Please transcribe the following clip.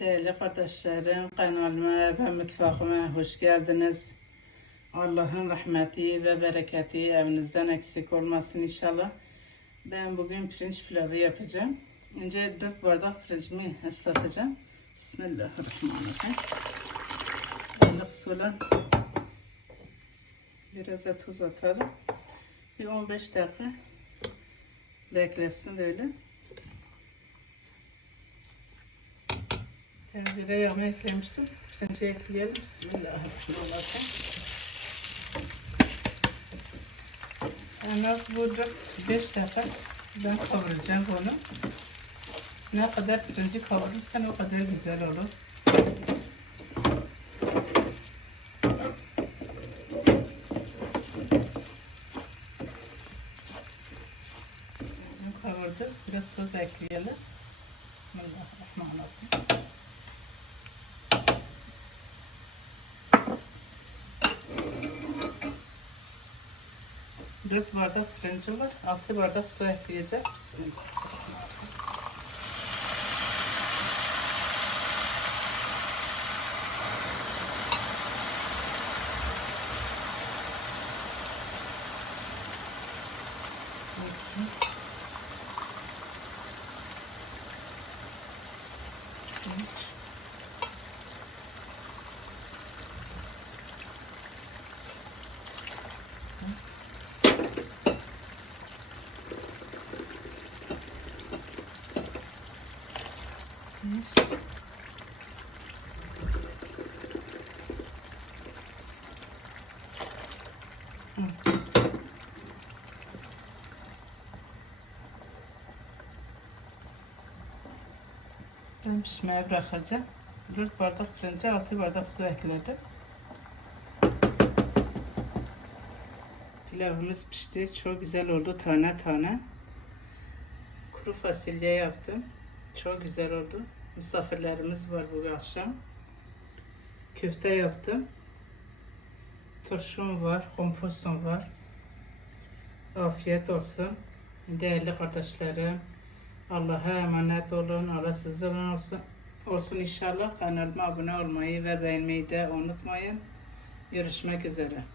Değerli kardeşlerim, kanalıma ve mutfağıma hoş geldiniz. Allah'ın rahmeti ve bereketi evinizden eksik olmasın inşallah. Ben bugün pirinç pilavı yapacağım. Önce 4 bardak pirincimi ıslatacağım. Bismillahirrahmanirrahim. Balık suyla biraz da tuz atalım. Bir 15 dakika beklesin böyle. Tencere yağını eklemiştim. Pirinci ekleyelim. Bismillahirrahmanirrahim. En az bu 5 dakika ben kavuracağım bunu. Ne kadar pirinci kavurursan o kadar güzel olur. Kavurduk. Biraz tuz ekleyelim. Bismillahirrahmanirrahim. Dört bardak pirinci var. Altı bardak su ekleyeceğim. Bismillah. Ben pişmeye bırakacağım. 4 bardak pirince 6 bardak su ekledim. Pilavımız pişti. Çok güzel oldu tane tane. Kuru fasulye yaptım. Çok güzel oldu. Misafirlerimiz var bu akşam. Köfte yaptım. Turşum var, kompostum var. Afiyet olsun. Değerli kardeşlerim. Allah'a emanet olun. Allah sizden olsun, olsun inşallah. Kanalıma abone olmayı ve beğenmeyi de unutmayın. Görüşmek üzere.